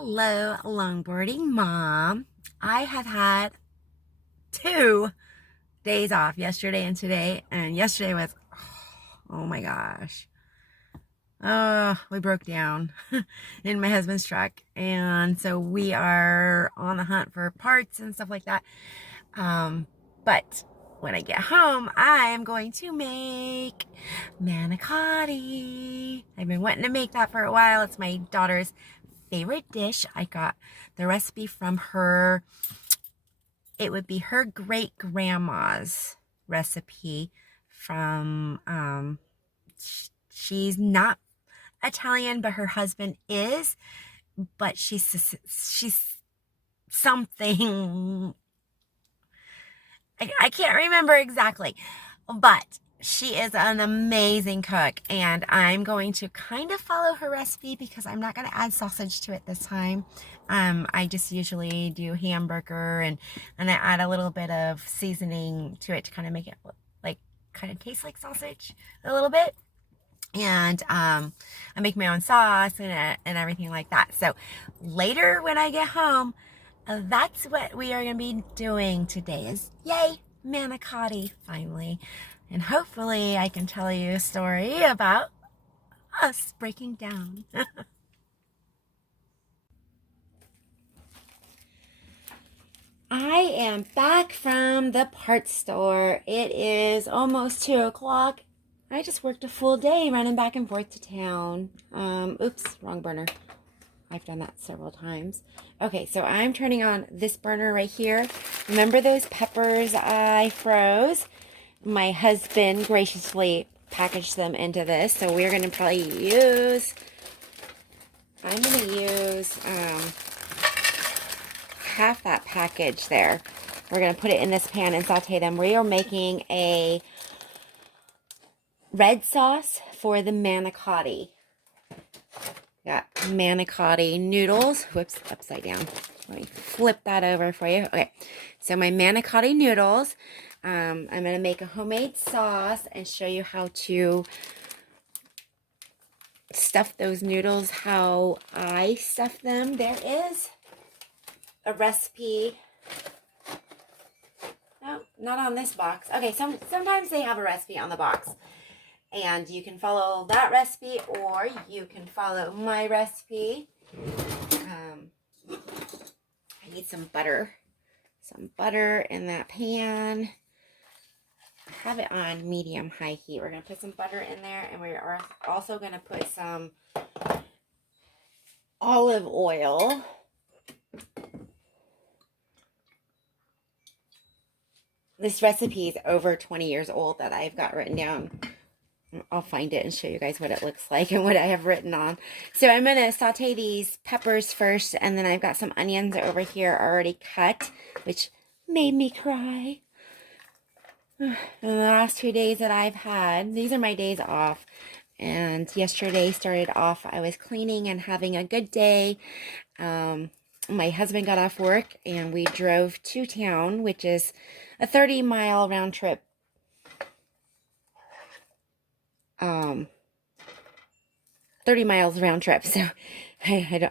Hello, longboarding mom. I have had 2 days off, yesterday and today, and yesterday was, oh my gosh. We broke down in my husband's truck, and so we are on the hunt for parts and stuff like that. But when I get home, I am going to make manicotti. I've been wanting to make that for a while. It's my daughter's favorite dish. I got the recipe from her. It would be her great grandma's recipe from she's not Italian, but her husband is, but she's something. I can't remember exactly, but she is an amazing cook, and I'm going to kind of follow her recipe because I'm not going to add sausage to it this time. I just usually do hamburger, and I add a little bit of seasoning to it to kind of make it like kind of taste like sausage a little bit. And I make my own sauce and everything like that. So later when I get home, that's what we are going to be doing today is, yay, manicotti, finally. And hopefully I can tell you a story about us breaking down. I am back from the parts store. It is almost 2 o'clock. I just worked a full day running back and forth to town. Oops, wrong burner. I've done that several times. Okay, so I'm turning on this burner right here. Remember those peppers I froze? My husband graciously packaged them into this, so we're going to probably use, I'm going to use half that package there. We're going to put it in this pan and saute them. We are making a red sauce for the manicotti. Got manicotti noodles. Whoops, upside down. Let me flip that over for you. Okay, so my manicotti noodles. I'm going to make a homemade sauce and show you how to stuff those noodles, how I stuff them. There is a recipe. No, not on this box. Okay, sometimes they have a recipe on the box. And you can follow that recipe, or you can follow my recipe. I need some butter. Some butter in that pan. I have it on medium-high heat. We're going to put some butter in there, and we are also going to put some olive oil. This recipe is over 20 years old that I've got written down. I'll find it and show you guys what it looks like and what I have written on. So I'm going to saute these peppers first, and then I've got some onions over here already cut, which made me cry. And the last 2 days that I've had, these are my days off. And yesterday started off, I was cleaning and having a good day. My husband got off work and we drove to town, which is a 30-mile round trip. 30 miles round trip. So I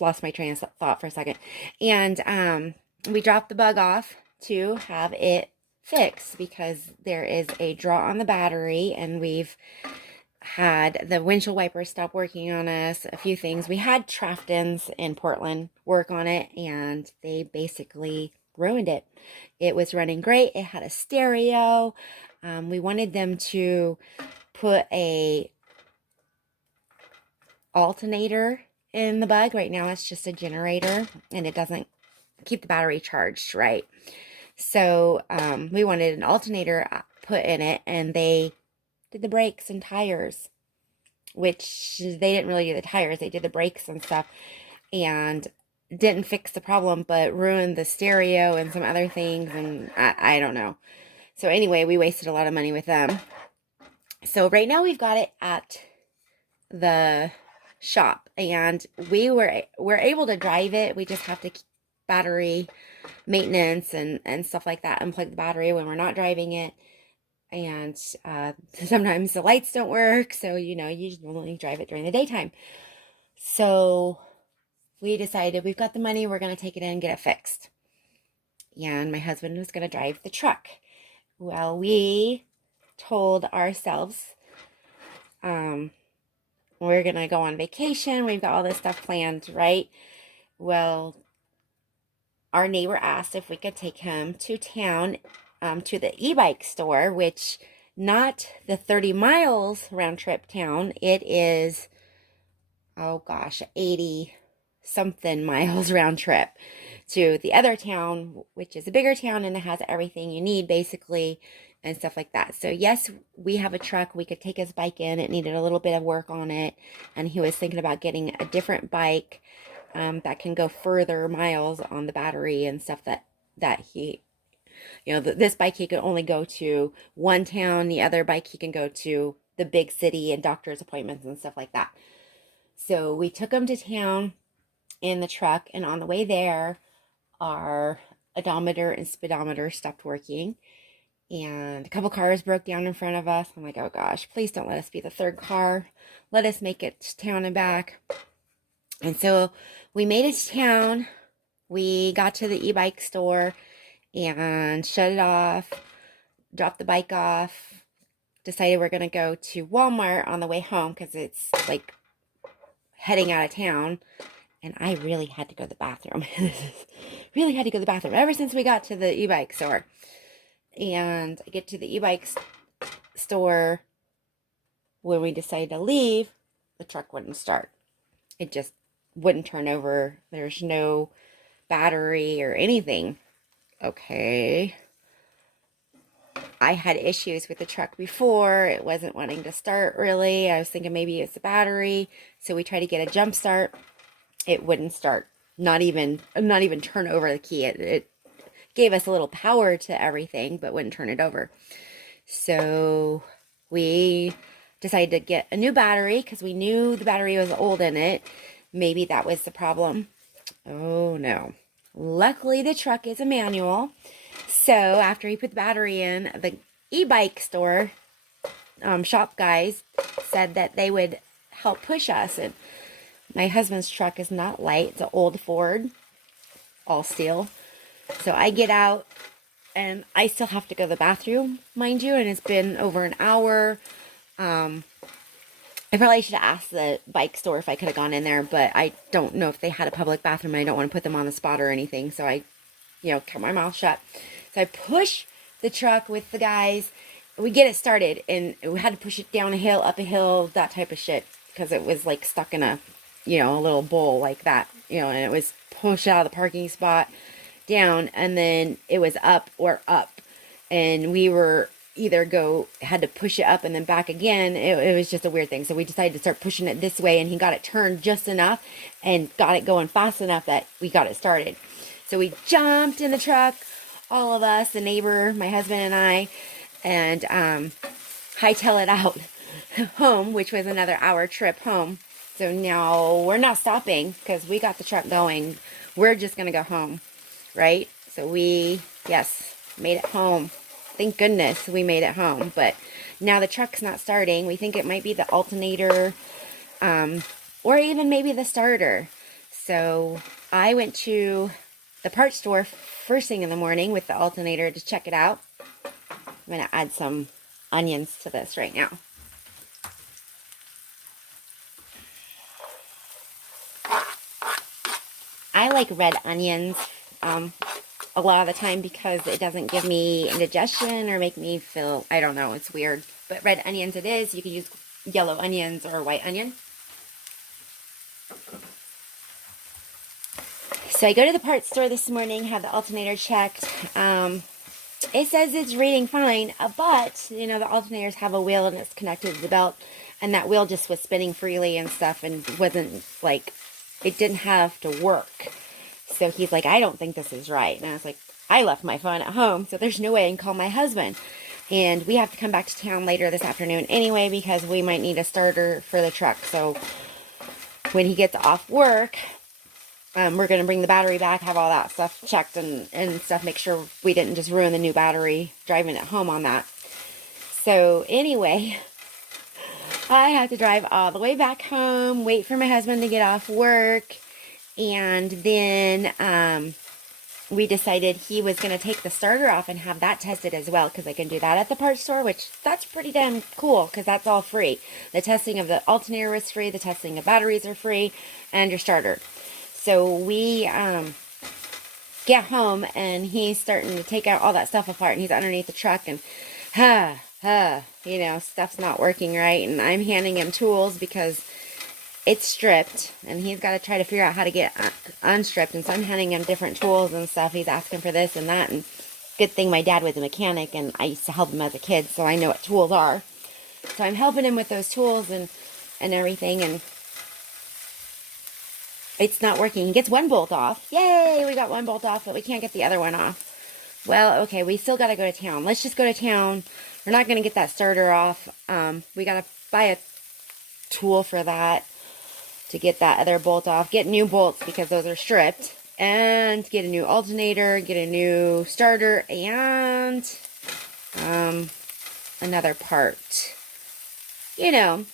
lost my train of thought for a second. And we dropped the bug off to have it fixed because there is a draw on the battery, and we've had the windshield wipers stop working on us, a few things. We had Traftons in Portland work on it, and they basically ruined it. It was running great. It had a stereo. We wanted them to put a alternator in the bug. Right now it's just a generator, and it doesn't keep the battery charged right. So we wanted an alternator put in it, and they did the brakes and tires, which they didn't really do the tires. They did the brakes and stuff, and didn't fix the problem, but ruined the stereo and some other things, and I don't know. So anyway, we wasted a lot of money with them. So right now we've got it at the shop, and we're able to drive it. We just have to keep battery maintenance and stuff like that, unplug the battery when we're not driving it. And sometimes the lights don't work, so you just normally drive it during the daytime. So we decided we've got the money, we're going to take it in and get it fixed. And my husband was going to drive the truck. Well, we told ourselves we're going to go on vacation. We've got all this stuff planned, right? Well, our neighbor asked if we could take him to town to the e-bike store, which not the 30 miles round trip town. It is, oh gosh, 80 something miles round trip to the other town, which is a bigger town and it has everything you need basically and stuff like that. So yes, we have a truck. We could take his bike in. It needed a little bit of work on it. And he was thinking about getting a different bike that can go further miles on the battery and stuff that he, this bike he could only go to one town. The other bike he can go to the big city and doctor's appointments and stuff like that. So we took him to town in the truck, and on the way there, our odometer and speedometer stopped working, and a couple cars broke down in front of us. I'm like, oh gosh, please don't let us be the third car. Let us make it to town and back. And so we made it to town. We got to the e-bike store and shut it off, dropped the bike off, decided we're going to go to Walmart on the way home because it's like heading out of town. And I really had to go to the bathroom. Really had to go to the bathroom ever since we got to the e-bike store. And I get to the e-bike store. When we decided to leave, the truck wouldn't start. It just wouldn't turn over. There's no battery or anything. Okay. I had issues with the truck before. It wasn't wanting to start really. I was thinking maybe it's the battery. So we tried to get a jump start. It wouldn't start. Not even turn over the key. It gave us a little power to everything, but wouldn't turn it over. So we decided to get a new battery because we knew the battery was old in it. Maybe that was the problem. Oh no. Luckily the truck is a manual. So after he put the battery in, the e-bike store shop guys said that they would help push us. And my husband's truck is not light. It's an old Ford, all steel. So I get out and I still have to go to the bathroom, mind you, and it's been over an hour. I probably should have asked the bike store if I could have gone in there, but I don't know if they had a public bathroom. I don't want to put them on the spot or anything, so I, kept my mouth shut. So I push the truck with the guys. We get it started, and we had to push it down a hill, up a hill, that type of shit, because it was like stuck in a little bowl like that, and it was pushed out of the parking spot down, and then it was up or up, and we were had to push it up and then back again. It was just a weird thing. So we decided to start pushing it this way, and he got it turned just enough and got it going fast enough that we got it started. So we jumped in the truck, all of us, the neighbor, my husband and I, and hightail it out home, which was another hour trip home. So now we're not stopping because we got the truck going. We're just going to go home, right? So we, yes, made it home. Thank goodness we made it home. But now the truck's not starting. We think it might be the alternator or even maybe the starter. So I went to the parts store first thing in the morning with the alternator to check it out. I'm going to add some onions to this right now. I like red onions a lot of the time because it doesn't give me indigestion or make me feel, I don't know, it's weird. But red onions it is. You can use yellow onions or white onion. So I go to the parts store this morning, have the alternator checked. It says it's reading fine, but, the alternators have a wheel and it's connected to the belt. And that wheel just was spinning freely and stuff and wasn't like, it didn't have to work. So he's like, I don't think this is right. And I was like, I left my phone at home, so there's no way I can call my husband. And we have to come back to town later this afternoon anyway because we might need a starter for the truck. So when he gets off work, we're going to bring the battery back, have all that stuff checked and stuff, make sure we didn't just ruin the new battery driving it home on that. So anyway, I had to drive all the way back home, wait for my husband to get off work, And then we decided he was going to take the starter off and have that tested as well, because I can do that at the parts store, which that's pretty damn cool because that's all free. The testing of the alternator is free, the testing of batteries are free, and your starter. So we get home and he's starting to take out all that stuff apart, and he's underneath the truck and you know, stuff's not working right, and I'm handing him tools because it's stripped, and he's got to try to figure out how to get unstripped, and so I'm handing him different tools and stuff. He's asking for this and that, and good thing my dad was a mechanic, and I used to help him as a kid, so I know what tools are. So I'm helping him with those tools and everything, and it's not working. He gets one bolt off. Yay, we got one bolt off, but we can't get the other one off. Well, okay, we still got to go to town. Let's just go to town. We're not going to get that starter off. We got to buy a tool for that to get that other bolt off. Get new bolts because those are stripped. And get a new alternator, get a new starter, and another part. You know,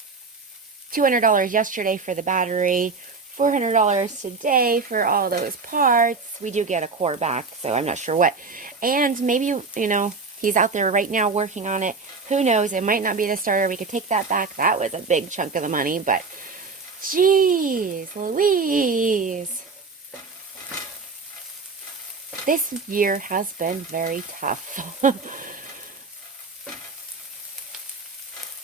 $200 yesterday for the battery, $400 today for all those parts. We do get a core back, so I'm not sure what. And maybe, you know, he's out there right now working on it. Who knows? It might not be the starter. We could take that back. That was a big chunk of the money, but jeez Louise. This year has been very tough.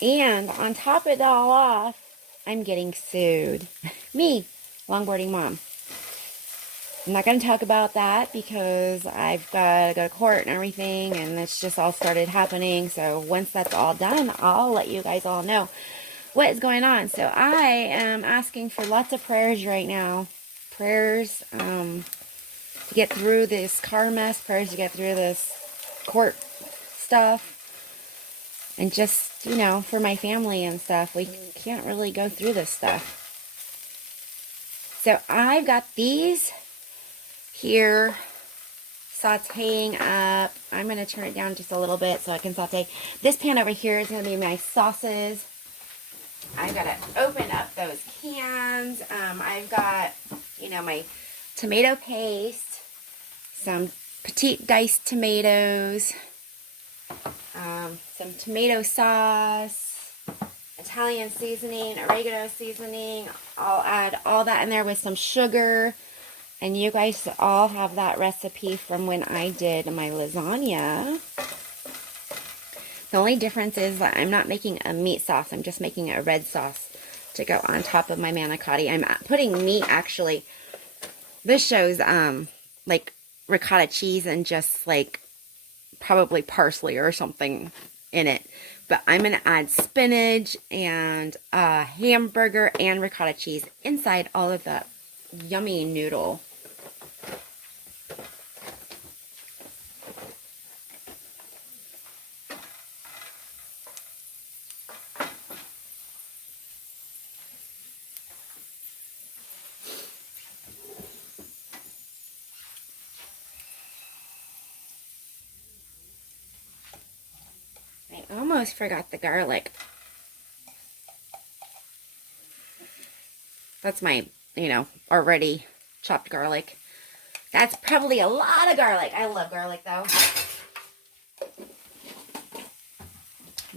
And on top of it all off, I'm getting sued. Me, longboarding mom. I'm not going to talk about that because I've got to go to court and everything, and it's just all started happening. So once that's all done, I'll let you guys all know what is going on. So I am asking for lots of prayers right now. Prayers to get through this car mess, prayers to get through this court stuff, and just, you know, for my family and stuff. We can't really go through this stuff. So I've got these here sauteing up. I'm going to turn it down just a little bit so I can saute. This pan over here is going to be my sauces. I've got to open up those cans. I've got, you know, my tomato paste, some petite diced tomatoes, some tomato sauce, Italian seasoning, oregano seasoning. I'll add all that in there with some sugar. And you guys all have that recipe from when I did my lasagna. The only difference is that I'm not making a meat sauce. I'm just making a red sauce to go on top of my manicotti. I'm putting meat, actually. This shows like ricotta cheese and just like probably parsley or something in it. But I'm going to add spinach and hamburger and ricotta cheese inside all of that yummy noodle. I almost forgot the garlic. That's my, you know, already chopped garlic. That's probably a lot of garlic. I love garlic, though.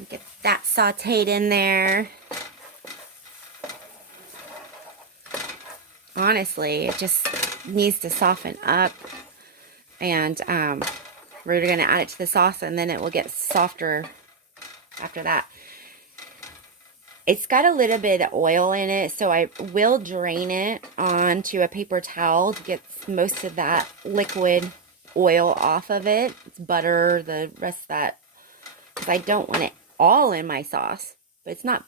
Get that sauteed in there. Honestly, it just needs to soften up. And we're going to add it to the sauce, and then it will get softer after that. It's got a little bit of oil in it, so I will drain it onto a paper towel to get most of that liquid oil off of it. It's butter, the rest of that, because I don't want it all in my sauce, but it's not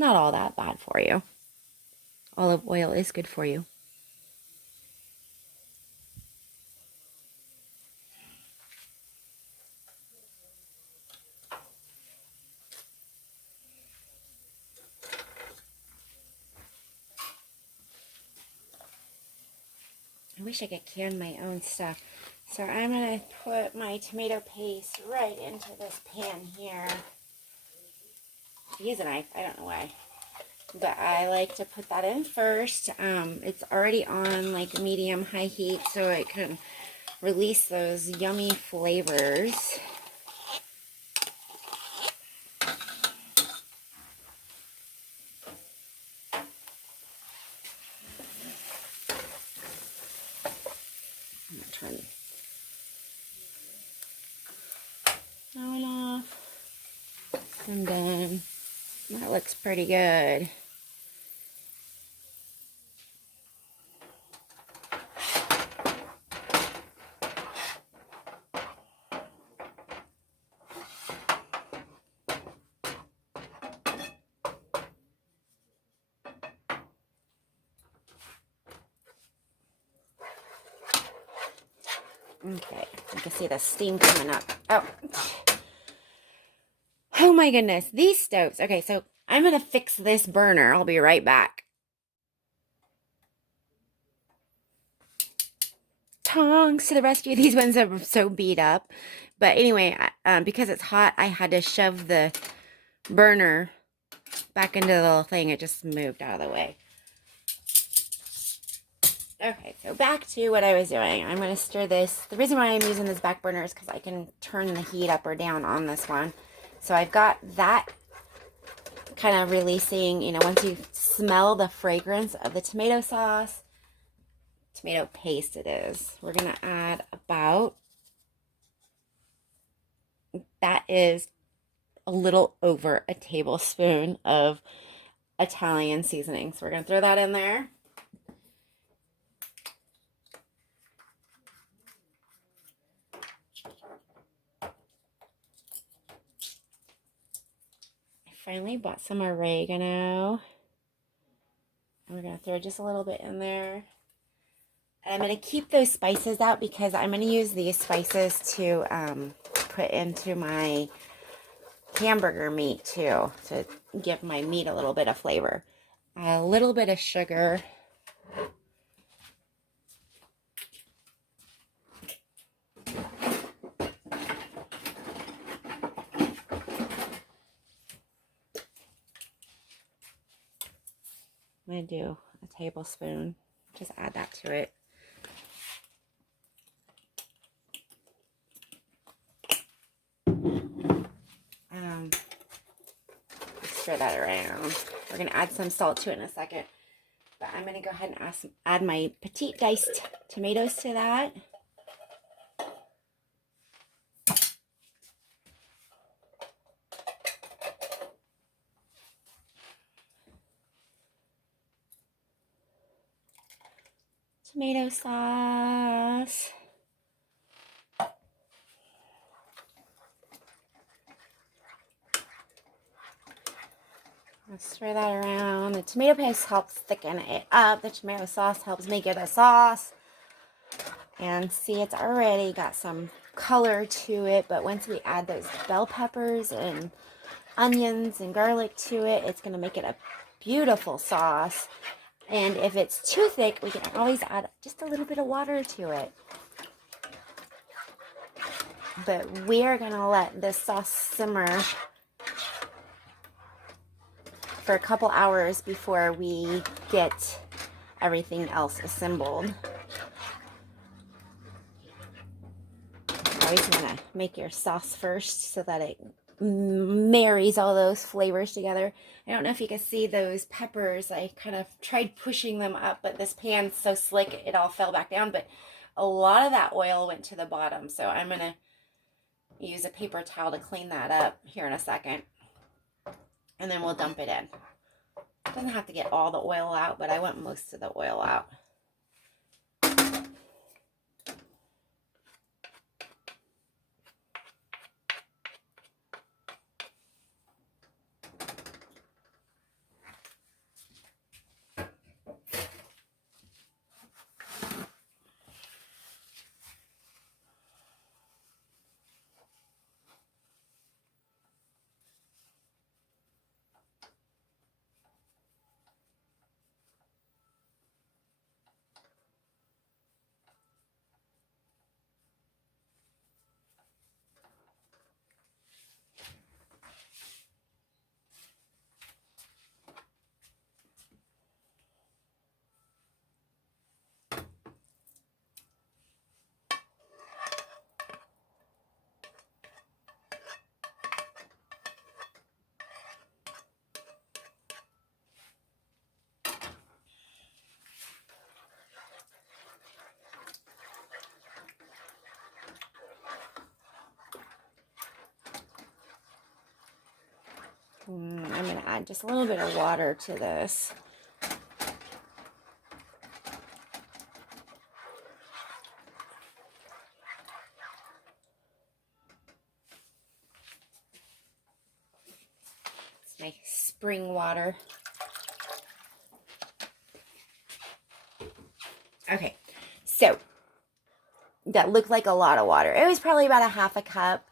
all that bad for you. Olive oil is good for you. I wish I could can my own stuff. So I'm going to put my tomato paste right into this pan here. Use a knife. I don't know why. but I like to put that in first. It's already on like medium-high heat, so it can release those yummy flavors. I'm gonna turn that one off. I'm done. That looks pretty good. Okay, you can see the steam coming up. Oh my goodness, these stoves. Okay, so I'm gonna fix this burner. I'll be right back. Tongs to the rescue. These ones are so beat up. But anyway, because it's hot, I had to shove the burner back into the little thing. It just moved out of the way. Okay, so back to what I was doing. I'm going to stir this. The reason why I'm using this back burner is because I can turn the heat up or down on this one. So I've got that kind of releasing, you know, once you smell the fragrance of the tomato sauce, tomato paste it is. We're going to add about, that is a little over a tablespoon of Italian seasoning. So we're going to throw that in there. Finally bought some oregano. And we're going to throw just a little bit in there. And I'm going to keep those spices out because I'm going to use these spices to put into my hamburger meat too, to give my meat a little bit of flavor. A little bit of sugar. I'm going to do a tablespoon. Just add that to it. Stir that around. We're going to add some salt to it in a second. But I'm going to go ahead and add my petite diced tomatoes to that. Tomato sauce. I'll stir that around. The tomato paste helps thicken it up. The tomato sauce helps make it a sauce. And see, it's already got some color to it. But once we add those bell peppers and onions and garlic to it, it's going to make it a beautiful sauce. And if it's too thick, we can always add just a little bit of water to it. But we are going to let this sauce simmer for a couple hours before we get everything else assembled. Always want to make your sauce first so that it marries all those flavors together. I don't know if you can see those peppers. I kind of tried pushing them up, but this pan's so slick it all fell back down. But a lot of that oil went to the bottom, so I'm going to use a paper towel to clean that up here in a second. And then we'll dump it in. It doesn't have to get all the oil out, but I want most of the oil out. I'm going to add just a little bit of water to this. It's my spring water. Okay, so that looked like a lot of water. It was probably about a half a cup.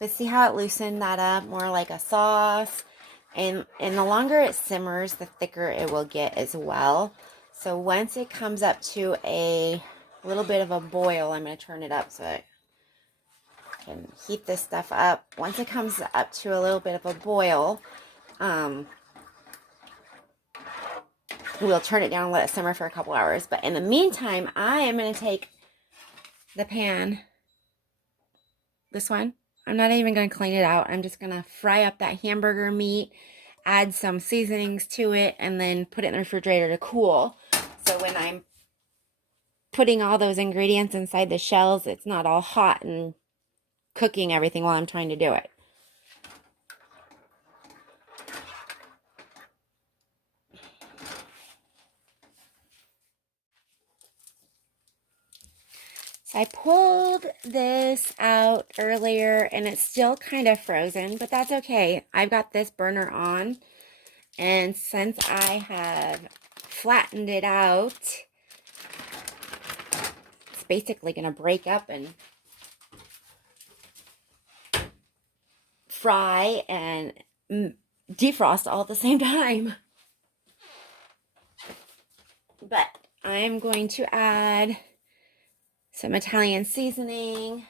But see how it loosened that up more like a sauce? And the longer it simmers, the thicker it will get as well. So once it comes up to a little bit of a boil, I'm going to turn it up so I can heat this stuff up. Once it comes up to a little bit of a boil, we'll turn it down and let it simmer for a couple hours. But in the meantime, I am going to take the pan, this one. I'm not even going to clean it out. I'm just going to fry up that hamburger meat, add some seasonings to it, and then put it in the refrigerator to cool. So when I'm putting all those ingredients inside the shells, it's not all hot and cooking everything while I'm trying to do it. So I pulled this out earlier and it's still kind of frozen, but that's okay. I've got this burner on, and since I have flattened it out, it's basically going to break up and fry and defrost all at the same time. But I'm going to add some Italian seasoning.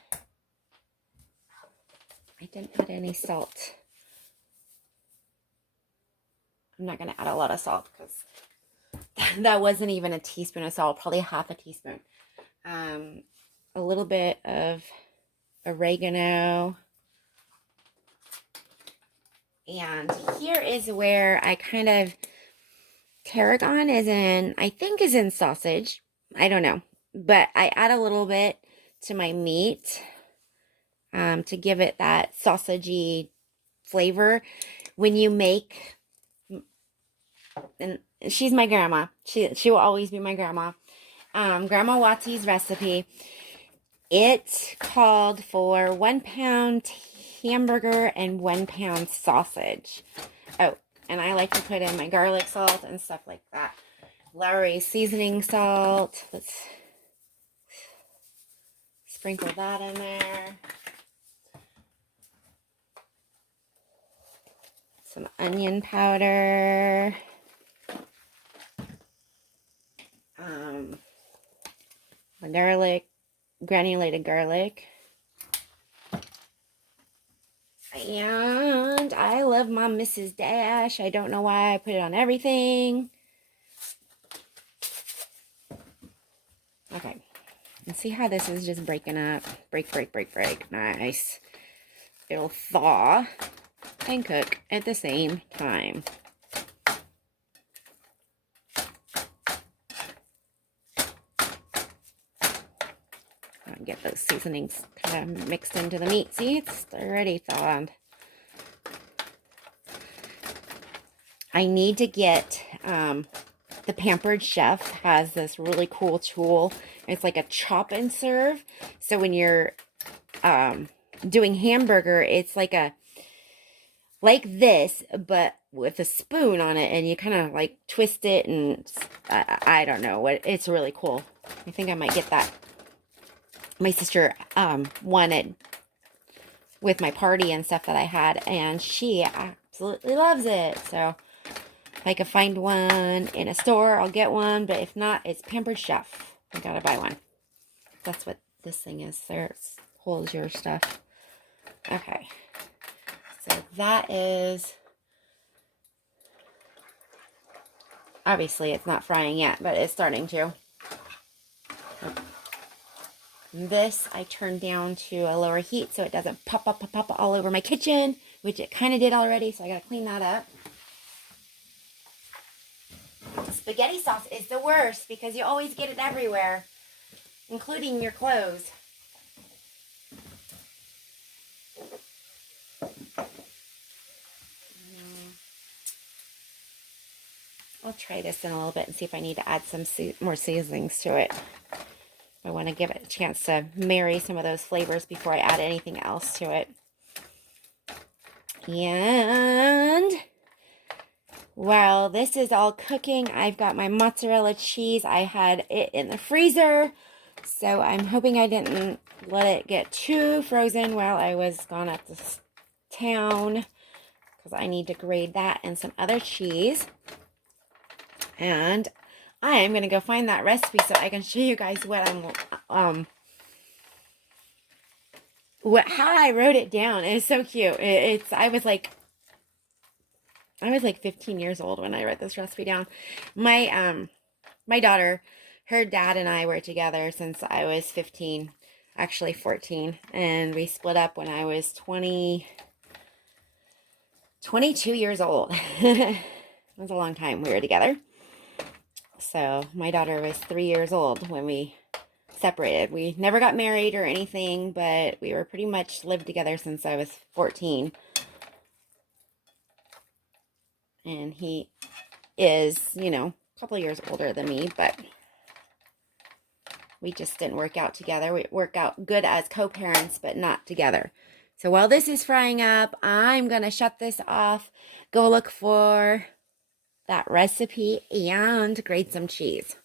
I didn't add any salt. I'm not going to add a lot of salt because that wasn't even a teaspoon of salt, probably half a teaspoon. A little bit of oregano. And here is where I kind of, tarragon I think is in sausage. I don't know. But I add a little bit to my meat to give it that sausagey flavor. When you make, and she's my grandma. She will always be my grandma. Grandma Watsy's recipe. It called for 1 pound hamburger and 1 pound sausage. Oh, and I like to put in my garlic salt and stuff like that. Lowry's seasoning salt. Let's sprinkle that in there. Some onion powder. Garlic, granulated garlic. And I love my Mrs. Dash. I don't know why I put it on everything. Okay. And see how this is just breaking up? Break. Nice. It'll thaw and cook at the same time. Get those seasonings kind of mixed into the meat. See, it's already thawed. I need to get, the Pampered Chef has this really cool tool. It's like a chop and serve. So when you're doing hamburger, it's like this, but with a spoon on it, and you kind of like twist it, and I don't know what. It's really cool. I think I might get that. My sister wanted with my party and stuff that I had, and she absolutely loves it. So if I could find one in a store, I'll get one, but if not, it's Pampered Chef. I gotta buy one. That's what this thing is. There, it holds your stuff. Okay, so that is, obviously it's not frying yet, but it's starting to. This I turned down to a lower heat so it doesn't pop all over my kitchen, which it kind of did already, so I gotta clean that up. Spaghetti sauce is the worst because you always get it everywhere, including your clothes. I'll try this in a little bit and see if I need to add some more seasonings to it. I want to give it a chance to marry some of those flavors before I add anything else to it. And while this is all cooking, I've got my mozzarella cheese. I had it in the freezer, so I'm hoping I didn't let it get too frozen while I was gone at this town, because I need to grate that and some other cheese. And I am going to go find that recipe so I can show you guys what I'm how I wrote it down. It's so cute. I was like 15 years old when I wrote this recipe down. My daughter, her dad and I were together since I was 15, actually 14, and we split up when I was 22 years old. It was a long time we were together. So my daughter was 3 years old when we separated. We never got married or anything, but we were pretty much lived together since I was 14. And he is, a couple years older than me, but we just didn't work out together. We work out good as co-parents, but not together. So while this is frying up, I'm going to shut this off, go look for that recipe, and grate some cheese.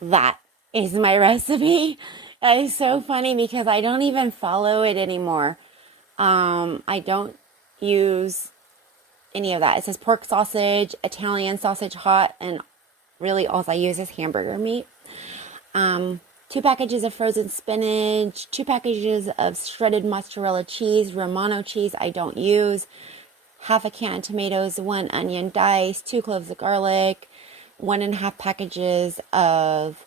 That is my recipe. That is so funny because I don't even follow it anymore. I don't use any of that. It says pork sausage, Italian sausage hot, and really all I use is hamburger meat. 2 packages of frozen spinach, 2 packages of shredded mozzarella cheese, Romano cheese I don't use, half a can of tomatoes, 1 onion diced, 2 cloves of garlic, 1.5 packages of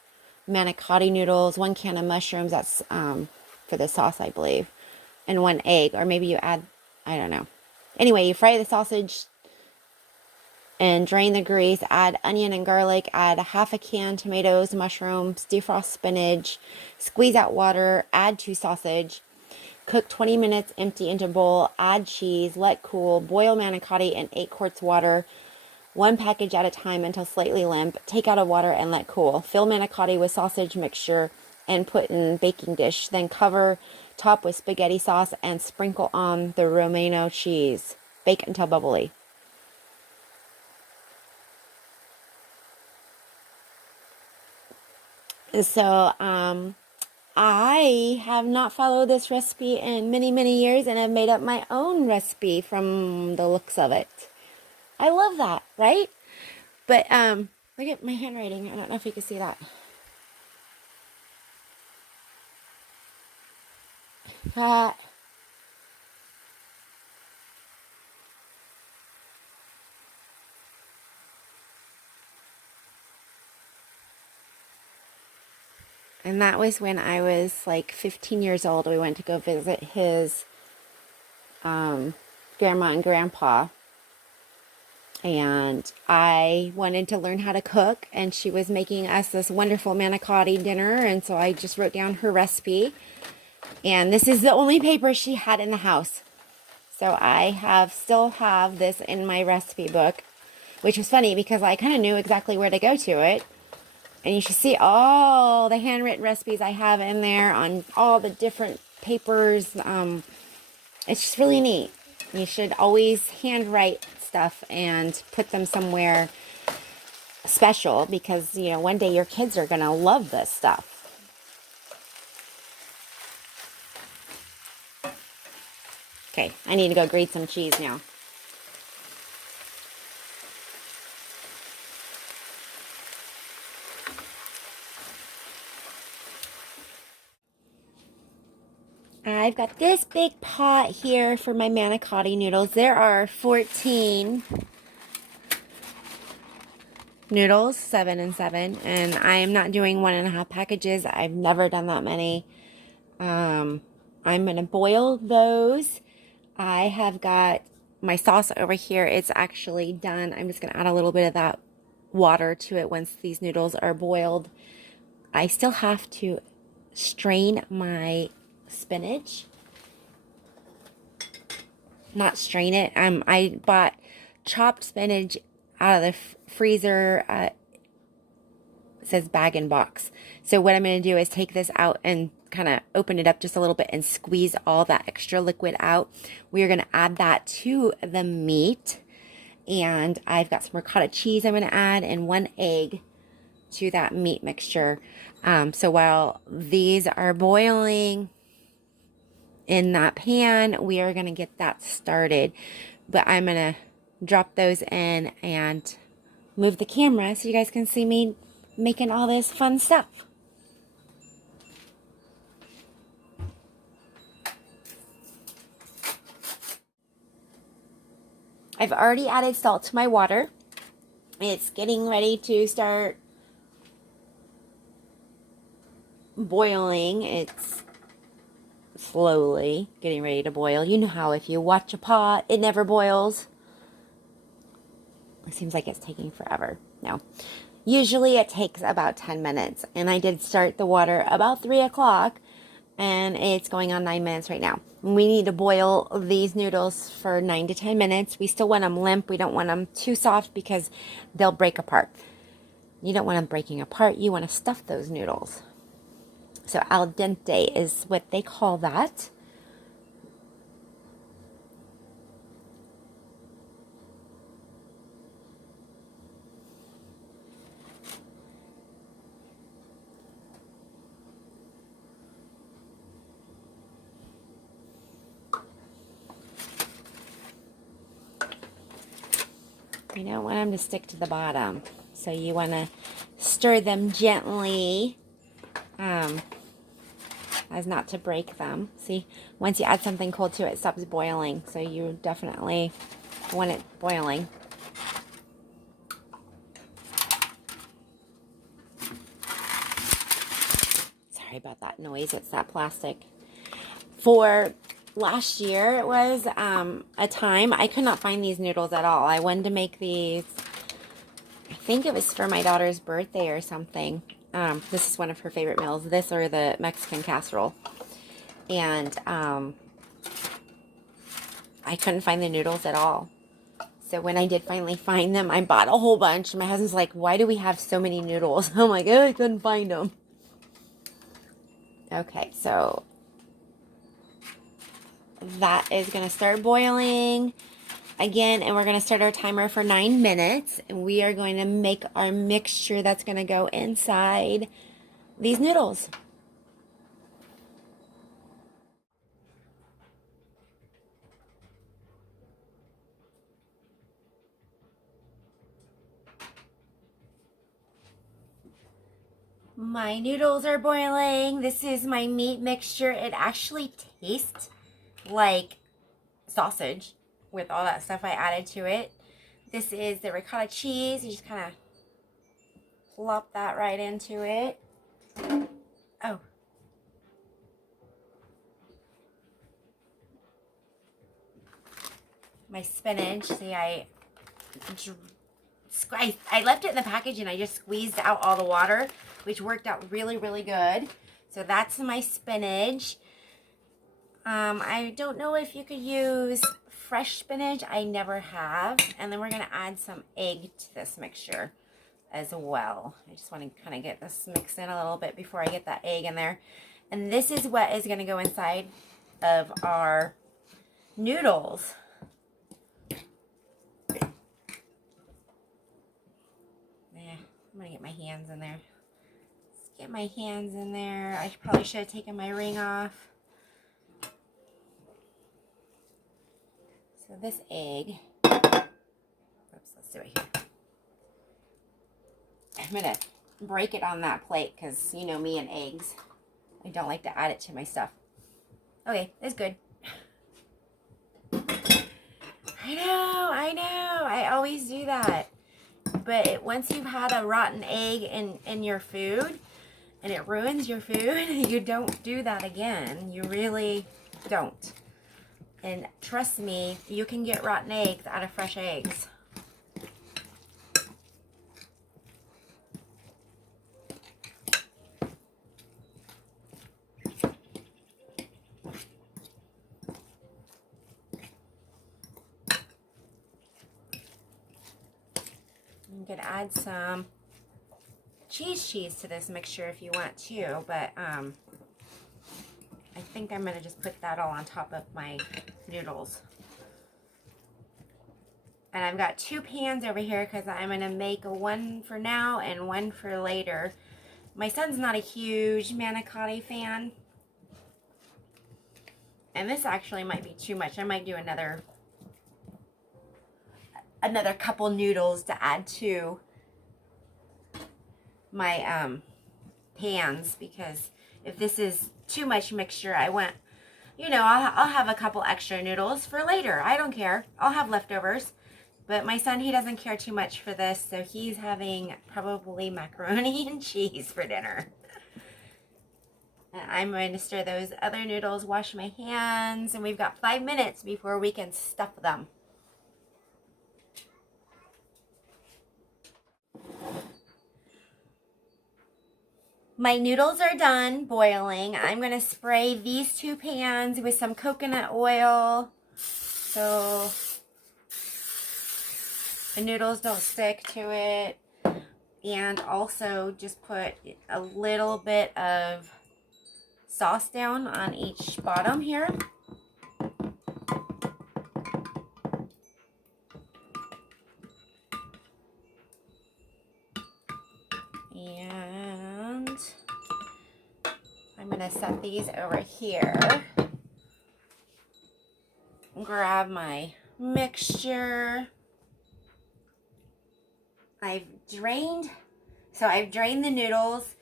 Manicotti noodles, 1 can of mushrooms, that's for the sauce, I believe, and 1 egg, or maybe you add, I don't know. Anyway, you fry the sausage and drain the grease, add onion and garlic, add half a can tomatoes, mushrooms, defrost spinach, squeeze out water, add 2 sausage, cook 20 minutes, empty into bowl, add cheese, let cool, boil manicotti in 8 quarts water, 1 package at a time until slightly limp, take out of water and let cool. Fill manicotti with sausage mixture and put in baking dish, then cover top with spaghetti sauce and sprinkle on the Romano cheese. Bake until bubbly. So, I have not followed this recipe in many, many years and have made up my own recipe from the looks of it. I love that, right? But, look at my handwriting. I don't know if you can see that. Uh, And that was when I was like 15 years old. We went to go visit his grandma and grandpa. And I wanted to learn how to cook. And she was making us this wonderful manicotti dinner. And so I just wrote down her recipe. And this is the only paper she had in the house. So I still have this in my recipe book, which was funny because I kind of knew exactly where to go to it. And you should see all the handwritten recipes I have in there on all the different papers. It's just really neat. You should always handwrite stuff and put them somewhere special because, one day your kids are going to love this stuff. Okay, I need to go grate some cheese now. I've got this big pot here for my manicotti noodles. There are 14 noodles, 7 and 7, and I am not doing 1.5 packages. I've never done that many. I'm gonna boil those. I have got my sauce over here. It's actually done. I'm just gonna add a little bit of that water to it once these noodles are boiled. I still have to strain my spinach. Not strain it. I bought chopped spinach out of the freezer. It says bag and box. So what I'm going to do is take this out and kind of open it up just a little bit and squeeze all that extra liquid out. We are going to add that to the meat. And I've got some ricotta cheese I'm going to add and 1 egg to that meat mixture. So while these are boiling in that pan, we are going to get that started. But I'm going to drop those in and move the camera so you guys can see me making all this fun stuff. I've already added salt to my water. It's getting ready to start boiling. It's slowly getting ready to boil. You know how if you watch a pot, it never boils. It seems like it's taking forever. No. Usually it takes about 10 minutes. And I did start the water about 3 o'clock. And it's going on 9 minutes right now. We need to boil these noodles for 9 to 10 minutes. We still want them limp. We don't want them too soft because they'll break apart. You don't want them breaking apart. You want to stuff those noodles. So al dente is what they call that. You don't want them to stick to the bottom. So you want to stir them gently as not to break them. See, once you add something cold to it, it stops boiling. So you definitely want it boiling. Sorry about that noise. It's that plastic. For last year, it was a time I could not find these noodles at all. I wanted to make these. I think it was for my daughter's birthday or something. This is one of her favorite meals. This or the Mexican casserole. And I couldn't find the noodles at all. So when I did finally find them, I bought a whole bunch. My husband's like, why do we have so many noodles? I'm like, oh, I couldn't find them. Okay, so that is going to start boiling again, and we're going to start our timer for 9 minutes. And we are going to make our mixture that's going to go inside these noodles. My noodles are boiling. This is my meat mixture. It actually tastes like sausage with all that stuff I added to it. This is the ricotta cheese. You just kind of plop that right into it. Oh. My spinach. See, I left it in the package and I just squeezed out all the water, which worked out really, really good. So that's my spinach. I don't know if you could use fresh spinach. I never have. And then we're going to add some egg to this mixture as well. I just want to kind of get this mixed in a little bit before I get that egg in there. And this is what is going to go inside of our noodles. I'm going to get my hands in there. Let's get my hands in there. I probably should have taken my ring off. So this egg, oops, let's do it here. I'm going to break it on that plate because you know me and eggs. I don't like to add it to my stuff. Okay, that's good. I know. I always do that. But once you've had a rotten egg in your food and it ruins your food, you don't do that again. You really don't. And trust me, you can get rotten eggs out of fresh eggs. You can add some cheese to this mixture if you want to, but I think I'm going to just put that all on top of my noodles. And I've got 2 pans over here because I'm going to make one for now and one for later. My son's not a huge manicotti fan. And this actually might be too much. I might do another couple noodles to add to my pans, because if this is too much mixture, I want, you know, I'll have a couple extra noodles for later. I don't care. I'll have leftovers. But my son, he doesn't care too much for this, so he's having probably macaroni and cheese for dinner. And I'm going to stir those other noodles, wash my hands, and we've got 5 minutes before we can stuff them. My noodles are done boiling. I'm going to spray these 2 pans with some coconut oil so the noodles don't stick to it. And also just put a little bit of sauce down on each bottom here. And I'm going to set these over here. Grab my mixture. I've drained the noodles,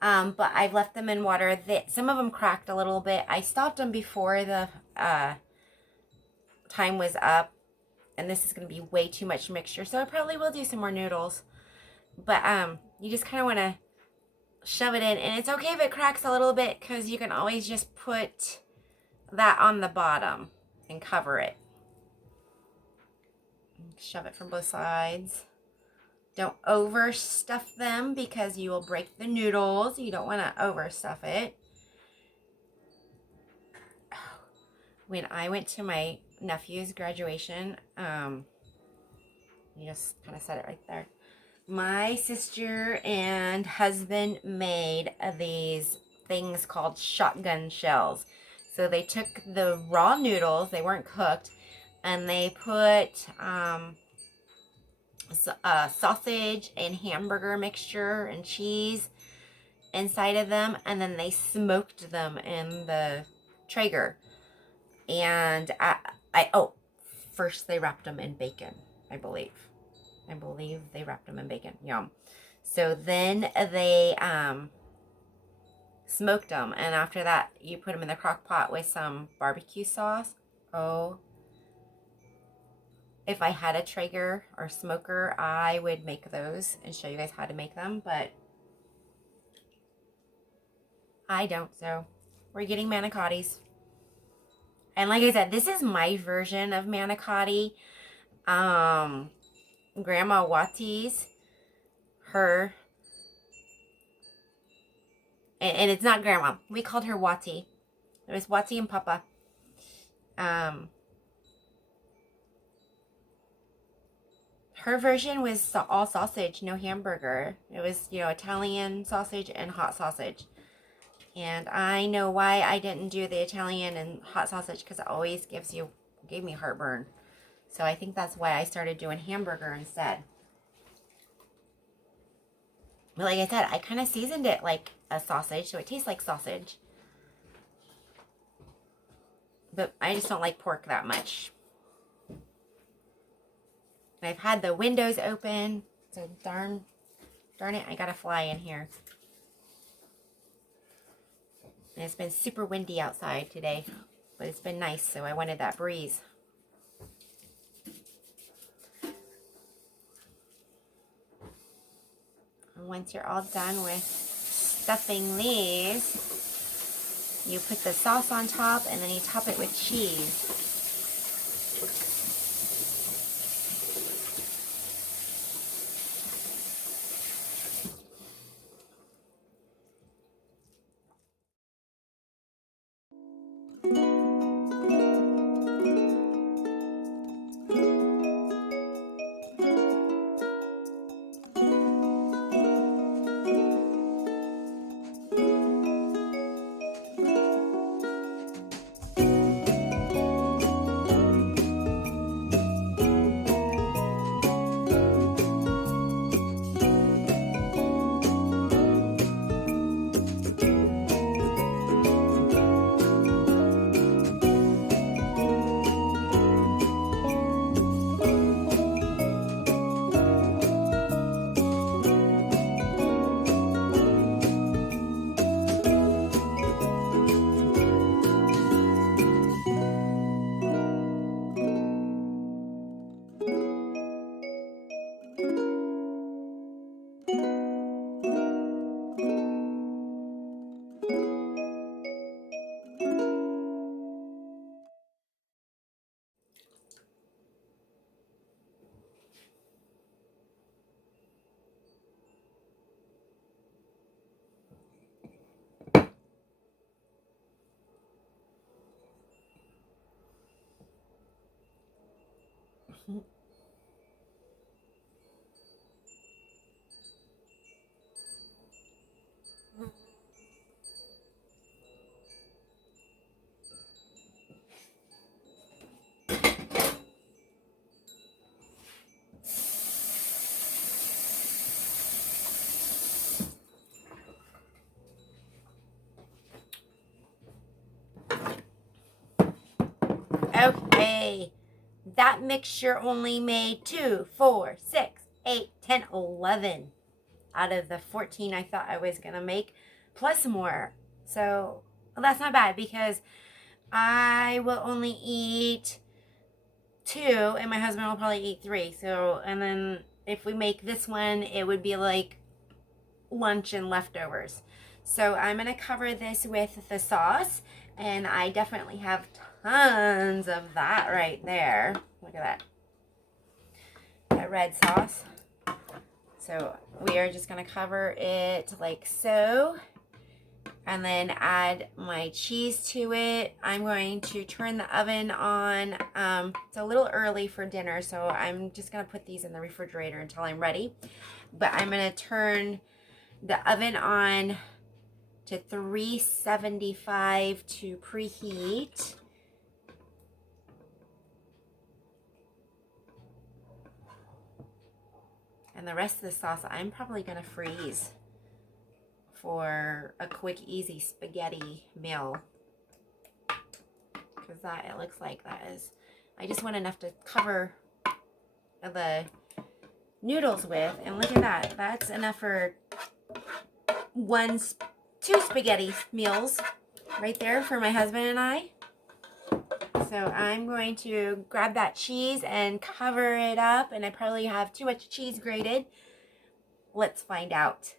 but I've left them in water. Some of them cracked a little bit. I stopped them before the time was up, and this is going to be way too much mixture, so I probably will do some more noodles. But you just kind of want to shove it in, and it's okay if it cracks a little bit, because you can always just put that on the bottom and cover it. Shove it from both sides. Don't overstuff them because you will break the noodles. You don't want to overstuff it. When I went to my nephew's graduation, you just kind of said it right there. My sister and husband made these things called shotgun shells. So they took the raw noodles, they weren't cooked, and they put sausage and hamburger mixture and cheese inside of them, and then they smoked them in the Traeger. And first they wrapped them in bacon, I believe they wrapped them in bacon. Yum. So then they smoked them, and after that you put them in the crock pot with some barbecue sauce. Oh, if I had a Traeger or smoker, I would make those and show you guys how to make them, but I don't, so we're getting manicottis. And like I said, this is my version of manicotti. Grandma Watti's, and it's not Grandma. We called her Watti. It was Watti and Papa. Her version was all sausage, no hamburger. It was, Italian sausage and hot sausage. And I know why I didn't do the Italian and hot sausage, because it always gave me heartburn. So I think that's why I started doing hamburger instead. But like I said, I kind of seasoned it like a sausage, so it tastes like sausage. But I just don't like pork that much. I've had the windows open, so darn it, I got a fly in here. And it's been super windy outside today, but it's been nice, so I wanted that breeze. And once you're all done with stuffing these, you put the sauce on top, and then you top it with cheese. Okay, that mixture only made 2, 4, 6, 8, 10, 11 out of the 14 I thought I was gonna make, plus more. So well, that's not bad because I will only eat 2 and my husband will probably eat 3. So, and then if we make this one, it would be like lunch and leftovers. So I'm gonna cover this with the sauce, and I definitely have tons of that right there. Look at that red sauce. So we are just gonna cover it like so, and then add my cheese to it. I'm going to turn the oven on. It's a little early for dinner, so I'm just gonna put these in the refrigerator until I'm ready. But I'm gonna turn the oven on to 375 to preheat. And the rest of the sauce I'm probably gonna freeze for a quick, easy spaghetti meal. Because that, it looks like that is, I just want enough to cover the noodles with. And look at that, that's enough for 2 spaghetti meals right there for my husband and I. So I'm going to grab that cheese and cover it up, and I probably have too much cheese grated. Let's find out.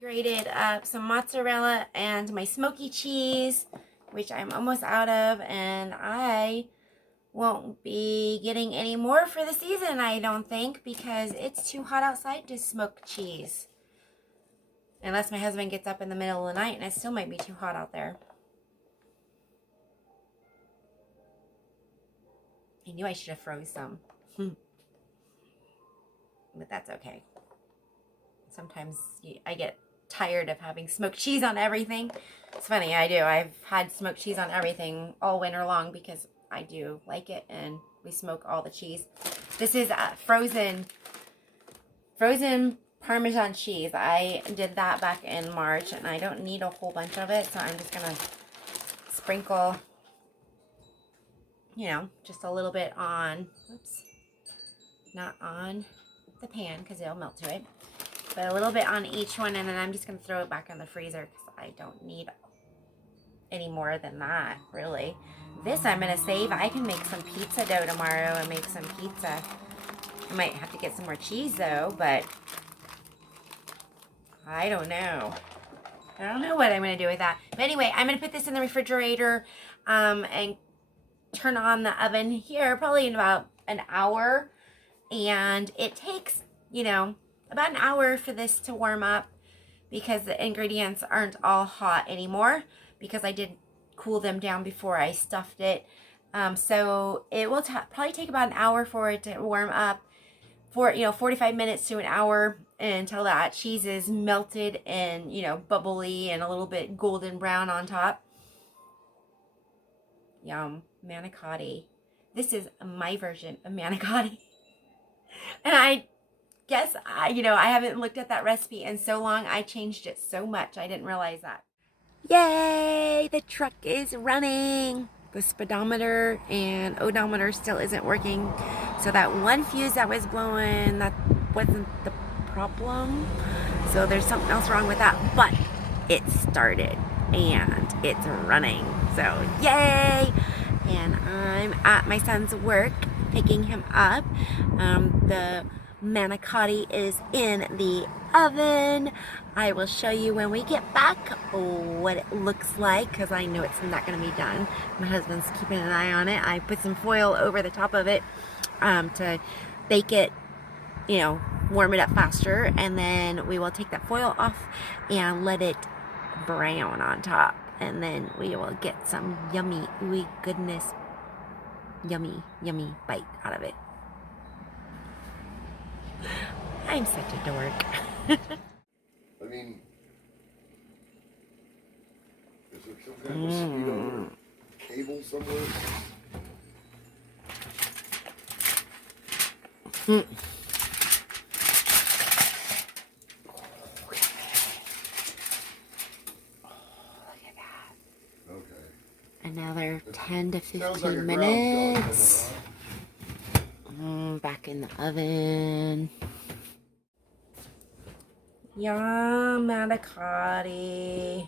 Grated up some mozzarella and my smoky cheese, which I'm almost out of, and I won't be getting any more for the season, I don't think, because it's too hot outside to smoke cheese. Unless my husband gets up in the middle of the night, and it still might be too hot out there. I knew I should have froze some. But that's okay. Sometimes I get tired of having smoked cheese on everything. It's funny, I do. I've had smoked cheese on everything all winter long because I do like it, and we smoke all the cheese. This is frozen Parmesan cheese. I did that back in March, and I don't need a whole bunch of it, so I'm just gonna sprinkle, you know, just a little bit on, oops, not on the pan because it'll melt to it, but a little bit on each one, and then I'm just gonna throw it back in the freezer because I don't need any more than that, really. This I'm gonna save. I can make some pizza dough tomorrow and make some pizza. I might have to get some more cheese though, but I don't know. I don't know what I'm gonna do with that. But anyway, I'm gonna put this in the refrigerator and turn on the oven here probably in about an hour. And it takes, you know, about an hour for this to warm up because the ingredients aren't all hot anymore because I did cool them down before I stuffed it. So it will probably take about an hour for it to warm up, for, you know, 45 minutes to an hour until that cheese is melted and, you know, bubbly and a little bit golden brown on top. Yum. Manicotti. This is my version of manicotti. And I guess, you know, I haven't looked at that recipe in so long. I changed it so much. I didn't realize that. Yay! The truck is running. The speedometer and odometer still isn't working. So that one fuse that was blowing, that wasn't the problem. So there's something else wrong with that. But it started and it's running. So yay! And I'm at my son's work picking him up. The manicotti is in the oven. I will show you when we get back what it looks like because I know it's not going to be done. My husband's keeping an eye on it. I put some foil over the top of it to bake it, you know, warm it up faster, and then we will take that foil off and let it brown on top, and then we will get some yummy, ooey goodness, yummy bite out of it. I'm such a dork. I mean, is there some kind of mosquito or cable somewhere? Another 10 to 15 like minutes. Back in the oven. Yum, manicotti.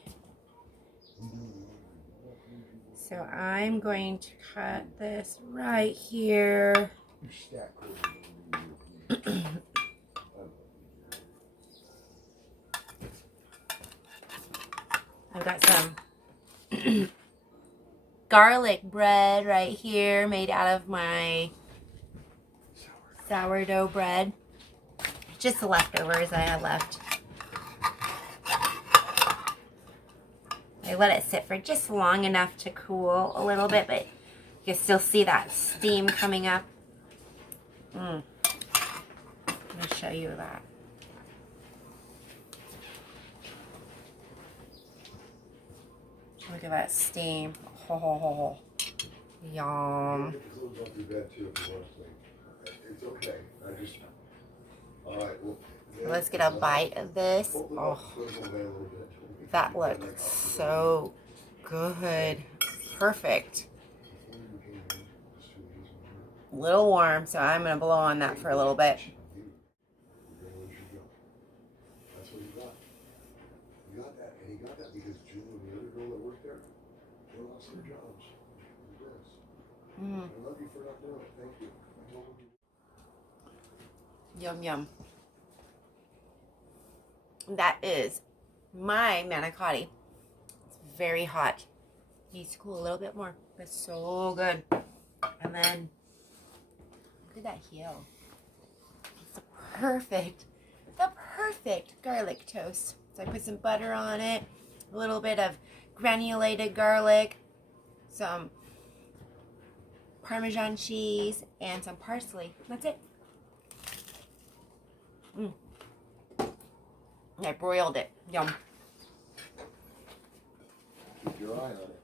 So I'm going to cut this right here. I've got some garlic bread right here made out of my sourdough bread. Just the leftovers I had left. I let it sit for just long enough to cool a little bit, but you can still see that steam coming up. I'm going to show you that. Look at that steam. Oh, yum. Let's get a bite of this. Oh, that looks so good. Perfect. A little warm, so I'm going to blow on that for a little bit. Yum, yum. That is my manicotti. It's very hot. Needs to cool a little bit more. It's so good. And then look at that heel. It's the perfect garlic toast. So I put some butter on it, a little bit of granulated garlic, some Parmesan cheese, and some parsley. That's it. I broiled it. Yum. Keep your eye on it.